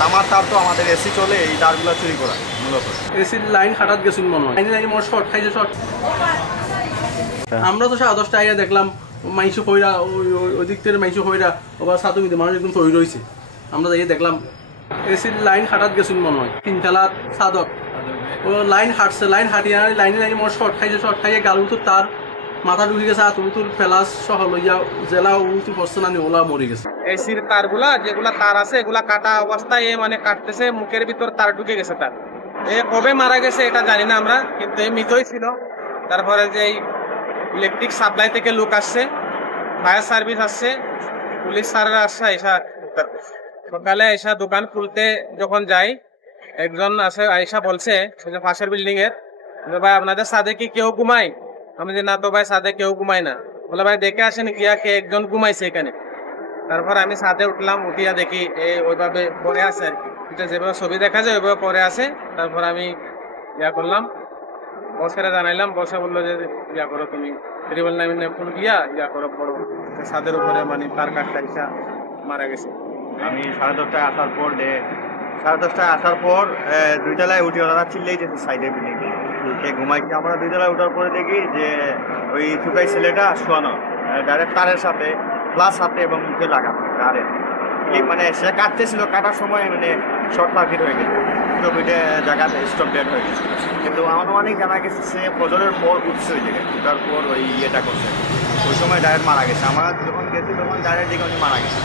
তামার তার তো আমাদের এসি চলে, এই তারগুলো চুরি করা মূলত। এসির লাইন হাটাত গেছিল মনে হয়, লাইন মোট শর্ট খাইছে শর্ট। আমরা তো 10:30 আইয়া দেখলাম মাইশু কইরা ওই দিক থেকে মাইশু কইরা ওবার সাথে মিলে মানুষ একদম তৈরি রয়েছে। আমরা যাই দেখলাম এসির লাইন হাটাত গেছিল মনে হয়, 3 তলা ছাদত ও লাইন হাঁটছে, লাইন হাঁটিয়ে লাইনে মোট শর্ট খাইছে, শর্ট খাইয়ে গাল উতুর তার মাথা ঢুকে গেছে, হাত উতুর ফেলাস সহ লইয়া জেলা উতুর পড়ছে না ওলা মরে গেছে। এসির তারগুলা যেগুলা তার আছে এগুলা কাটা অবস্থায় মানে কাটতেছে, মুখের ভিতর তার ঢুকে গেছে। তার কবে মারা গেছে এটা জানি না আমরা, কিন্তু মৃতই ছিল। তারপরে যে ইলেকট্রিক সাপ্লাই থেকে লোক আসছে, ফায়ার সার্ভিস আসছে, পুলিশ স্যাররা আসছে। সকালে এসা দোকান খুলতে যখন যাই, একজন আছে আইসা বলছে পাশের বিল্ডিং এর, ভাই আপনাদের সাথে কি কেউ ঘুমায়? আমি যে না তো ভাই সাথে কেউ ঘুমায় না। বলে ভাই দেখে আসেন গিয়া কে একজন ঘুমাইছে এখানে। তারপর আমি ছাদে উঠলাম, উঠিয়া দেখি ওইভাবে পরে আছে আর কি, যেভাবে ছবি দেখা যায় ওইভাবে পরে আছে। তারপর আমি ইয়া করলাম, বসেরা জানাইলাম, বসে বললো যে ইয়া করো তুমি ট্রিপল 9 ফোন গিয়া ইয়া করো, পড়ো। ছাদের উপরে মানে তার কাটটা ইসা মারা গেছে। আমি 10:30টায় আসার পর 10:30টায় আসার পর 2 তলায় উঠি, ওরা চিল্লেই যেত সাইডে বিল্ডিং কে ঘুমাইছি। আমরা 2 তলায় উঠার পরে দেখি যে ওই চুকাই ছেলেটা শোয়ানো ডাইরেক্ট তারের সাথে প্লাস হাতে এবং মুখে লাগানো তারের, মানে সে কাটতেছিল, কাটার সময় মানে শর্ট সার্কিট হয়ে গেছে, তো ওইটা জায়গাতে স্টপ ডেড হয়ে গেছে। কিন্তু আমার অনেক জানা গেছে সে ফজরের পর উঠছে ওই জায়গায়, উঠার পর ওই ইয়েটা করছে, ওই সময় ডাইরেক্ট মারা গেছে। আমরা যখন গেছি তখন ডাইরেক্ট দিকে উনি মারা গেছে।